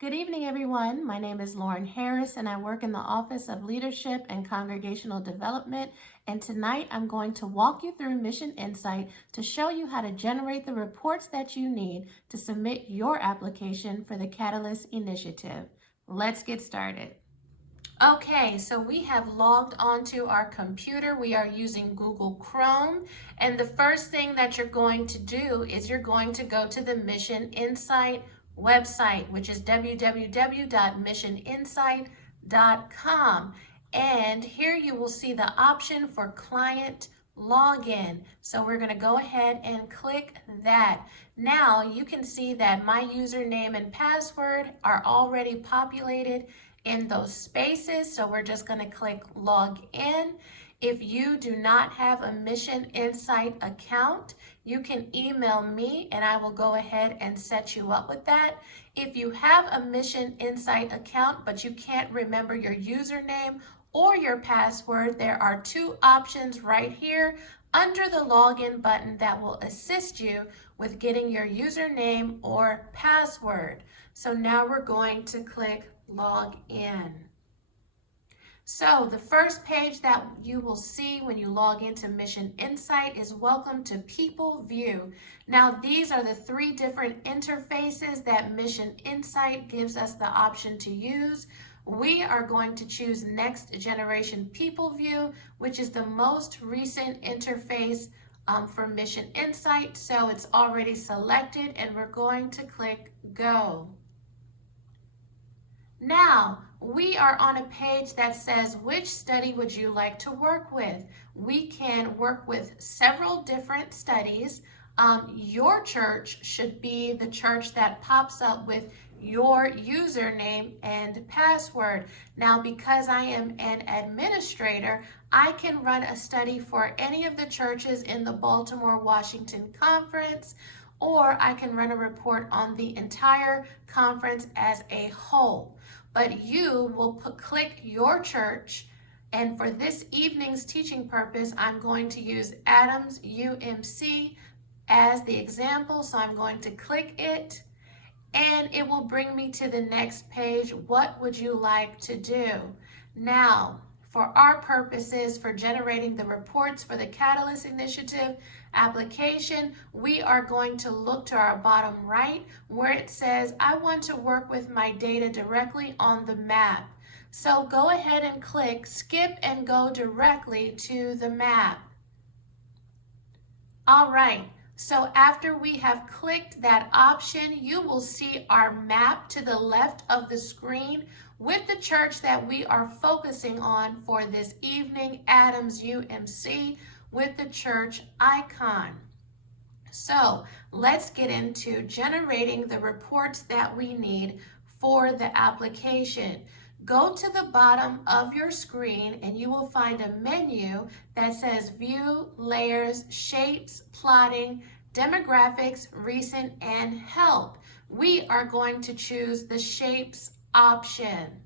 Good evening, everyone. My name is Lauren Harris, and I work in the Office of Leadership and Congregational Development. And tonight I'm going to walk you through Mission Insight to show you how to generate the reports that you need to submit your application for the Catalyst Initiative. Let's get started. Okay, so we have logged onto our computer. We are using Google Chrome, and the first thing that you're going to do is you're going to go to the Mission Insight website, which is www.missioninsight.com. And here you will see the option for client login. So we're going to go ahead and click that. Now you can see that my username and password are already populated in those spaces. So we're just going to click log in. If you do not have a Mission Insight account, you can email me and I will go ahead and set you up with that. If you have a Mission Insight account but you can't remember your username or your password, there are two options right here under the login button that will assist you with getting your username or password. So now we're going to click log in. So the first page that you will see when you log into Mission Insight is Welcome to People View. Now these are the three different interfaces that Mission Insight gives us the option to use. We are going to choose Next Generation People View, which is the most recent interface for Mission Insight. So it's already selected and we're going to click Go. Now, we are on a page that says, which study would you like to work with? We can work with several different studies. Your church should be the church that pops up with your username and password. Now, because I am an administrator, I can run a study for any of the churches in the Baltimore-Washington conference, or I can run a report on the entire conference as a whole. But you will click your church, and for this evening's teaching purpose, I'm going to use Adams UMC as the example. So I'm going to click it, and it will bring me to the next page. What would you like to do? Now, for our purposes for generating the reports for the Catalyst Initiative application, we are going to look to our bottom right where it says, I want to work with my data directly on the map. So go ahead and click skip and go directly to the map. All right. So after we have clicked that option, you will see our map to the left of the screen with the church that we are focusing on for this evening, Adams UMC, with the church icon. So let's get into generating the reports that we need for the application. Go to the bottom of your screen and you will find a menu that says View, Layers, Shapes, Plotting, Demographics, Recent, and Help. We are going to choose the Shapes option.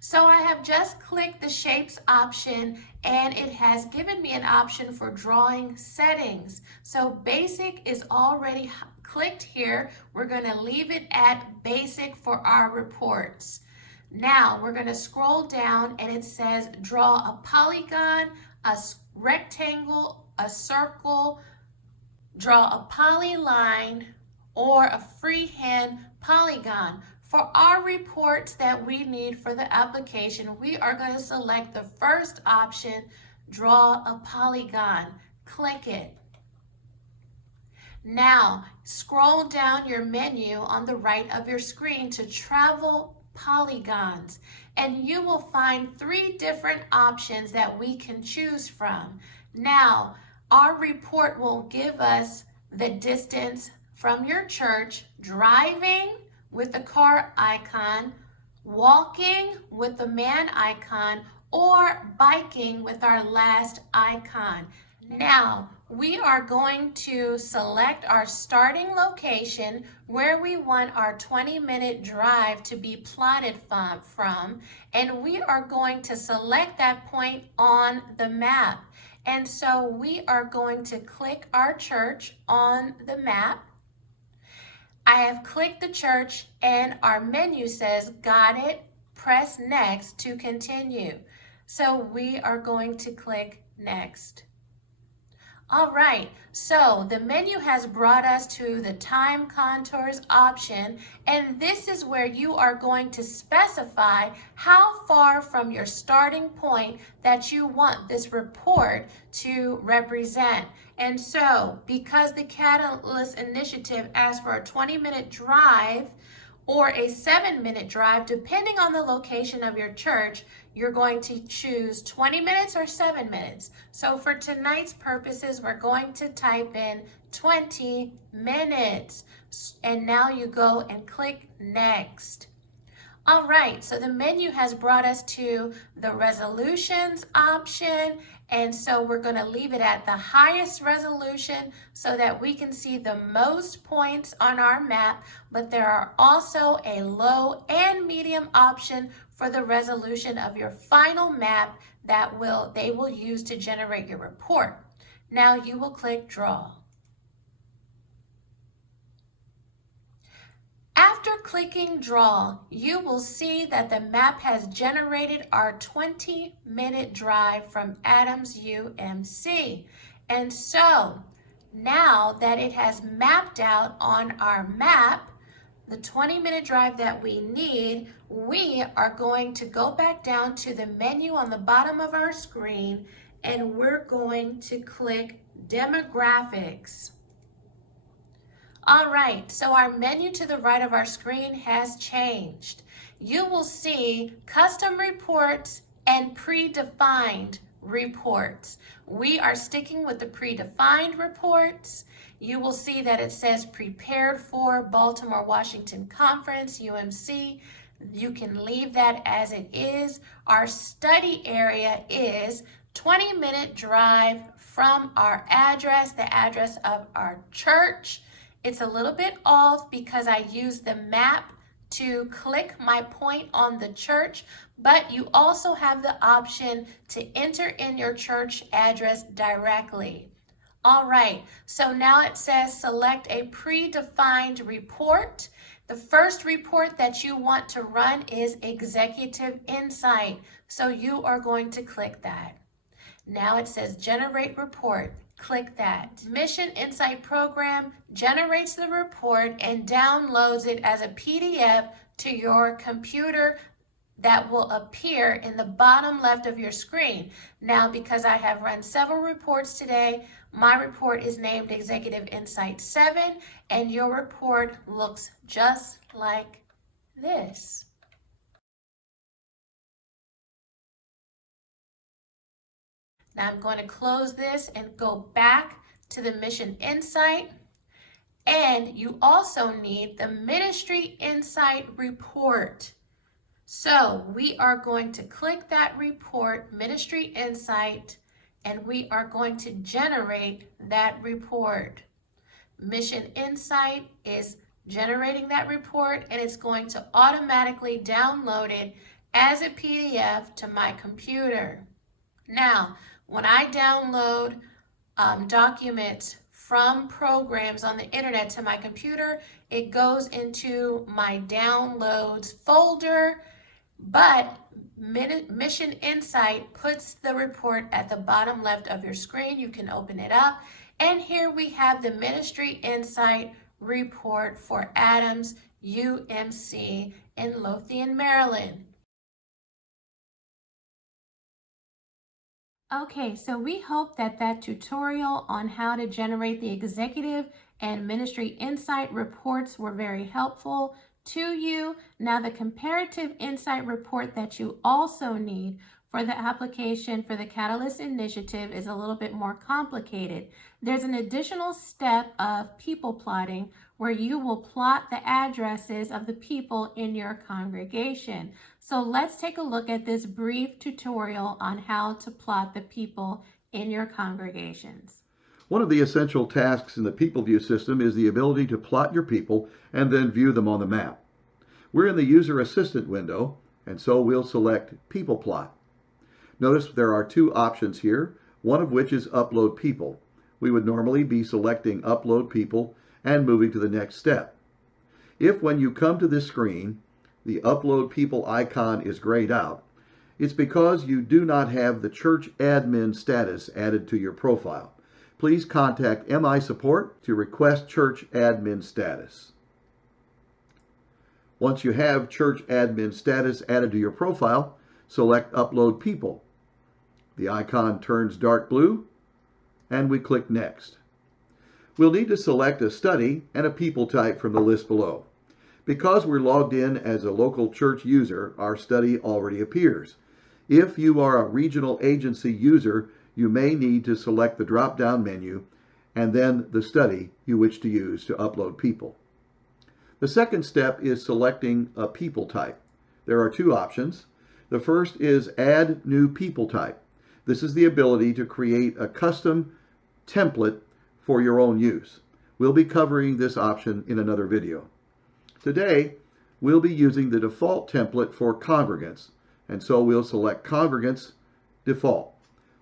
So I have just clicked the Shapes option and it has given me an option for drawing settings. So Basic is already clicked here. We're going to leave it at Basic for our reports. Now we're going to scroll down and it says draw a polygon, a rectangle, a circle, draw a polyline, or a freehand polygon. For our reports that we need for the application, we are going to select the first option, draw a polygon. Click it. Now scroll down your menu on the right of your screen to travel polygons, and you will find three different options that we can choose from. Now, our report will give us the distance from your church, driving with the car icon, walking with the man icon, or biking with our last icon. Now, we are going to select our starting location where we want our 20-minute drive to be plotted from, and we are going to select that point on the map. And so we are going to click our church on the map. I have clicked the church and our menu says, got it, press next to continue. So we are going to click next. All right, so the menu has brought us to the time contours option, and this is where you are going to specify how far from your starting point that you want this report to represent. And so, because the Catalyst Initiative asks for a 20-minute drive, or a 7-minute drive, depending on the location of your church, you're going to choose 20 minutes or 7 minutes. So for tonight's purposes, we're going to type in 20 minutes. And now you go and click next. All right, so the menu has brought us to the resolutions option, and so we're going to leave it at the highest resolution so that we can see the most points on our map, but there are also a low and medium option for the resolution of your final map that they will use to generate your report. Now you will click Draw. After clicking Draw, you will see that the map has generated our 20-minute drive from Adams UMC. And so, now that it has mapped out on our map the 20-minute drive that we need, we are going to go back down to the menu on the bottom of our screen, and we're going to click Demographics. All right, so our menu to the right of our screen has changed. You will see Custom Reports and Predefined Reports. We are sticking with the Predefined Reports. You will see that it says Prepared for Baltimore-Washington Conference, UMC. You can leave that as it is. Our study area is 20-minute drive from our address, the address of our church. It's a little bit off because I used the map to click my point on the church, but you also have the option to enter in your church address directly. All right, so now it says select a predefined report. The first report that you want to run is Executive Insight, so you are going to click that. Now it says generate report. Click that. Mission Insight program generates the report and downloads it as a PDF to your computer that will appear in the bottom left of your screen. Now, because I have run several reports today, my report is named Executive Insight 7, and your report looks just like this. Now I'm going to close this and go back to the Mission Insight. And you also need the Ministry Insight report. So we are going to click that report, Ministry Insight, and we are going to generate that report. Mission Insight is generating that report, and it's going to automatically download it as a PDF to my computer. Now, when I download documents from programs on the internet to my computer, it goes into my downloads folder, but Mission Insight puts the report at the bottom left of your screen. You can open it up, and here we have the Ministry Insight report for Adams UMC in Lothian, Maryland. Okay, so we hope that tutorial on how to generate the Executive and Ministry Insight reports were very helpful to you. Now, the Comparative Insight report that you also need for the application for the Catalyst Initiative is a little bit more complicated. There's an additional step of people plotting where you will plot the addresses of the people in your congregation. So let's take a look at this brief tutorial on how to plot the people in your congregations. One of the essential tasks in the People View system is the ability to plot your people and then view them on the map. We're in the User Assistant window, and so we'll select People Plot. Notice there are two options here, one of which is Upload People. We would normally be selecting Upload People and moving to the next step. If when you come to this screen, the Upload People icon is grayed out, it's because you do not have the church admin status added to your profile. Please contact MI Support to request church admin status. Once you have church admin status added to your profile, select Upload People. The icon turns dark blue, and we click Next. We'll need to select a study and a people type from the list below. Because we're logged in as a local church user, our study already appears. If you are a regional agency user, you may need to select the drop-down menu and then the study you wish to use to upload people. The second step is selecting a people type. There are two options. The first is Add New People Type. This is the ability to create a custom template for your own use. We'll be covering this option in another video. Today, we'll be using the default template for congregants, and so we'll select Congregants Default.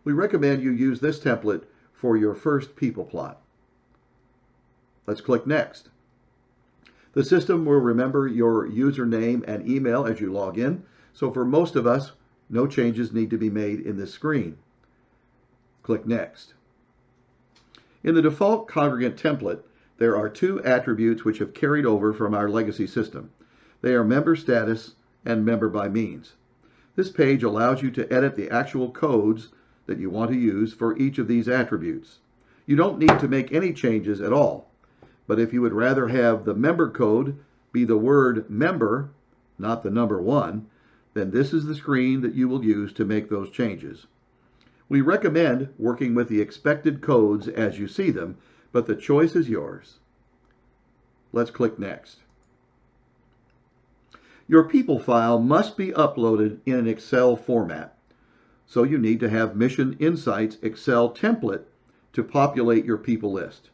We recommend you use this template for your first people plot. Let's click Next. The system will remember your username and email as you log in, so for most of us, no changes need to be made in this screen. Click Next. In the default congregant template, there are two attributes which have carried over from our legacy system. They are member status and member by means. This page allows you to edit the actual codes that you want to use for each of these attributes. You don't need to make any changes at all, but if you would rather have the member code be the word member, not the number 1, then this is the screen that you will use to make those changes. We recommend working with the expected codes as you see them, but the choice is yours. Let's click Next. Your people file must be uploaded in an Excel format, so you need to have Mission Insight's Excel template to populate your people list.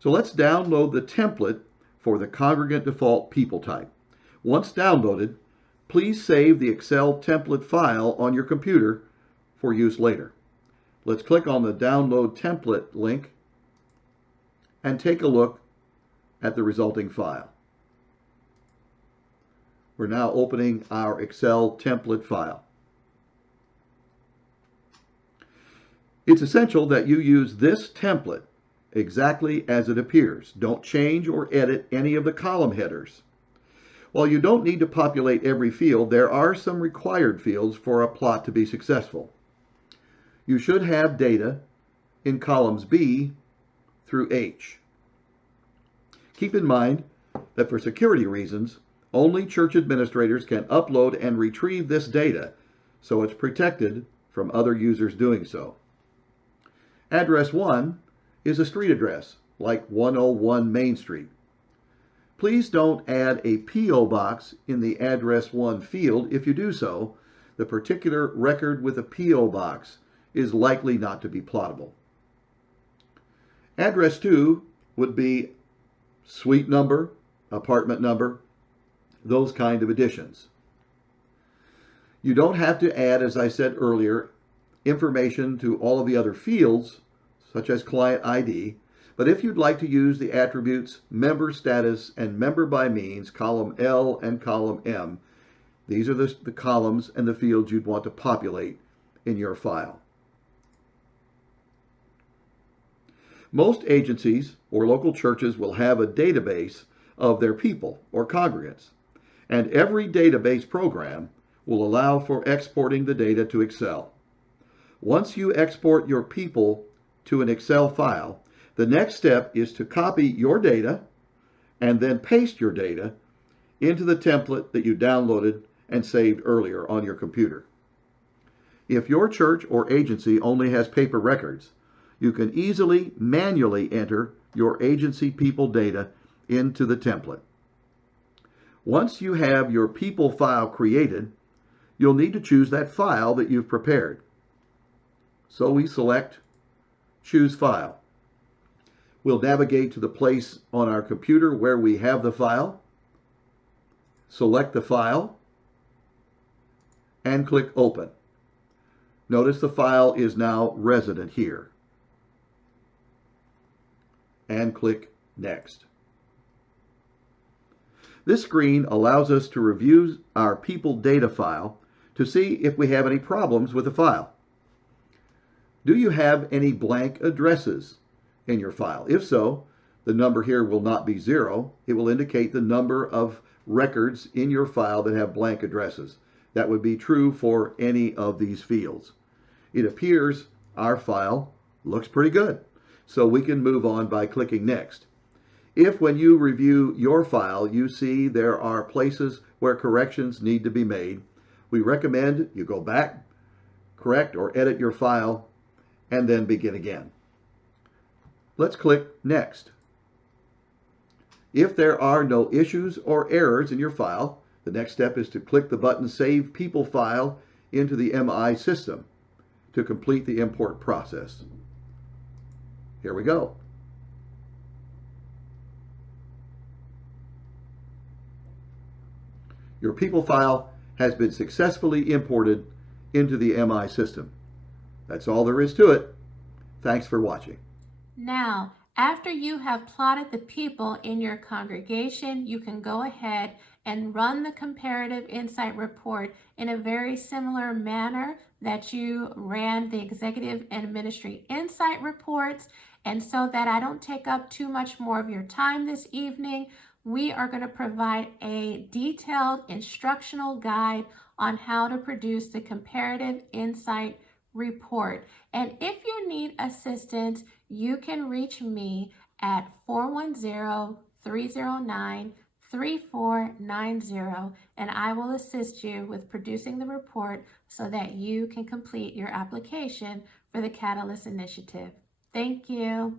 So let's download the template for the congregant default people type. Once downloaded, please save the Excel template file on your computer for use later. Let's click on the Download Template link and take a look at the resulting file. We're now opening our Excel template file. It's essential that you use this template exactly as it appears. Don't change or edit any of the column headers. While you don't need to populate every field, there are some required fields for a plot to be successful. You should have data in columns B through H. Keep in mind that for security reasons, only church administrators can upload and retrieve this data, so it's protected from other users doing so. Address 1 is a street address, like 101 Main Street. Please don't add a P.O. box in the Address 1 field. If you do so, the particular record with a P.O. box is likely not to be plottable. Address 2 would be suite number, apartment number, those kind of additions. You don't have to add, as I said earlier, information to all of the other fields, such as client ID, but if you'd like to use the attributes member status and member by means, column L and column M, these are the columns and the fields you'd want to populate in your file. Most agencies or local churches will have a database of their people or congregants, and every database program will allow for exporting the data to Excel. Once you export your people to an Excel file, the next step is to copy your data and then paste your data into the template that you downloaded and saved earlier on your computer. If your church or agency only has paper records, you can easily manually enter your agency people data into the template. Once you have your people file created, you'll need to choose that file that you've prepared. So we select Choose File. We'll navigate to the place on our computer where we have the file, select the file, and click Open. Notice the file is now resident here. And click Next. This screen allows us to review our people data file to see if we have any problems with the file. Do you have any blank addresses in your file? If so, the number here will not be 0. It will indicate the number of records in your file that have blank addresses. That would be true for any of these fields. It appears our file looks pretty good, so we can move on by clicking Next. If when you review your file you see there are places where corrections need to be made, we recommend you go back, correct or edit your file, and then begin again. Let's click Next. If there are no issues or errors in your file, the next step is to click the button Save People File into the MI system to complete the import process. Here we go. Your people file has been successfully imported into the MI system. That's all there is to it. Thanks for watching. Now, after you have plotted the people in your congregation, you can go ahead and run the comparative insight report in a very similar manner that you ran the executive and ministry insight reports. And so that I don't take up too much more of your time this evening, we are going to provide a detailed instructional guide on how to produce the comparative insight report. And if you need assistance, you can reach me at 410-309-3490, and I will assist you with producing the report so that you can complete your application for the Catalyst Initiative. Thank you.